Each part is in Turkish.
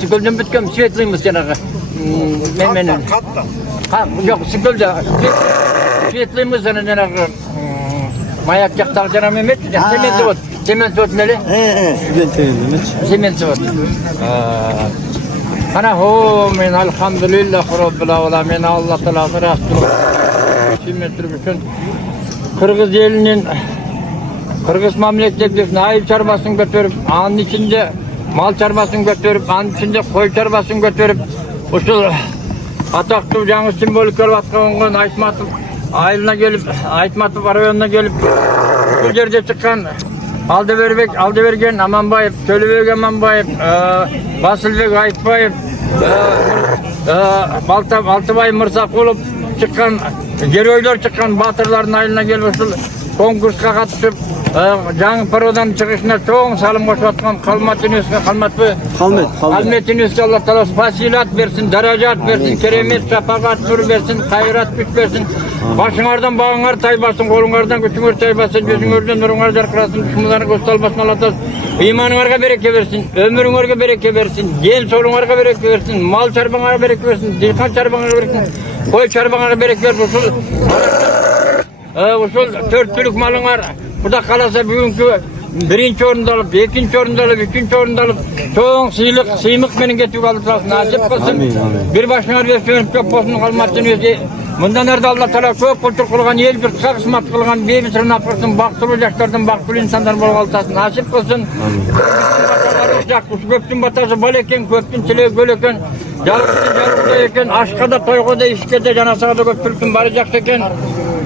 sıkıldım bitken süvetliyimiz yanaka. Memenin. Yok sıkıldı. Süvetliyimiz yanaka. Mayak yaktak canım Mehmet. Sement zavod neli? Sement zavod. Ana ho men elhamdülillah Rabbil alamin Allah Teala'nın rastlığı. Sement bütün Kırgız elinin Kırgız memleketlerine ayıl çarpasını götürüp, anın içinde mal çarpasını götürüp, anın içinde koy çarpasını götürüp, usul ataklı жаңы simbolikler vatkanın ayılına gelip, Aytmatov rayonuna gelip, bu yerde çıkan Aldıvergen Amanbayev, Tölübek Amanbayev, Basılbek Aytbayev, Altıbay Mırsakulov çıkan, geroylar çıkan batırların ayılına gelip, usul konkurska katışıp, жаңы пародан çıkışına çoğun salım koşatkan Kalmet Üniversitesi Allah Teala fasilat versin, derajat versin, keremet, şafakat, nur versin, hayrat güç versin. Başınlardan bağınlar taybasın, kolunlardan güçünür taybasın, gözünürden nurunlar zarkırasın, düşmanlarına göstermesin Allah Teala. İmanınlarga bereke versin, ömrünlerge bereke versin, gen solunlarga bereke versin, mal çarbanlara bereke versin, dilkan çarbanlara bereke versin, koy çarbanlara bereke versin. Usul törtlülük malın var. Burada kalasa bugünkü birinci orunda alıp, ikinci orunda alıp, üçüncü orunda alıp, çoğun sıyımık benim getirip alırsın, nasip kılsın. Bir başına versin, çok olsun kalmasın özü. Bundan nerede Allah Teala çok kultur kılgan, el bir kısa kısmat kılgan, bir sırrını apırsın, baktırı yaşlardan, baktırı insanlar bol kaltasın, nasip kılsın. Köptün batası bal eken, köptün çileği göl eken, yarıkta eken, aşka da, toyga da, işke de, canasığa da köptülsün, baracak eken.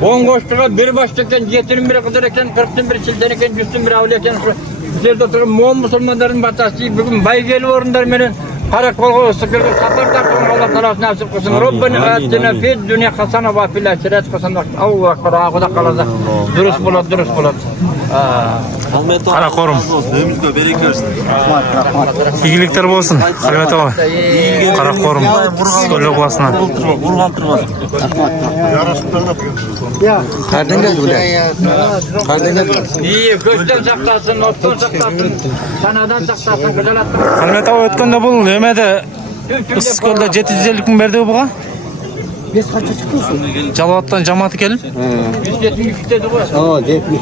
10 koştuğa bir baştayken, 7'nin biri kızır eken, 40'ın biri silden eken, 100'ün biri avlı eken. Üzerinde oturup Muğum Müslümanların batası, bugün baygeli orunlar benim. Karakol sıkırdı, sapır takımın Allah Teala nasip kılsın. Rabbani atina fid dünya hasana ve fil ahiret hasana. Allahu ekber, ağda kalacak. Dürüst bulat. Karakorum. Önümüzde berek versin. İyilikler olsun. Ahmet ağa. Karakorum. Söyle basına. Vurgantırmasın. Kardan geldi buraya. Kardan geldi. İyi, köşten saklasın, ottan saklasın, sanadan saklasın, güzel attın. Ahmet ağa ötkende bulun. Ömede ıskılda 750 bin verdi buğa. Biz kaça çıkıyorsun? Calavattan cemaati gelin. 173 dedi bu. Aa, 70.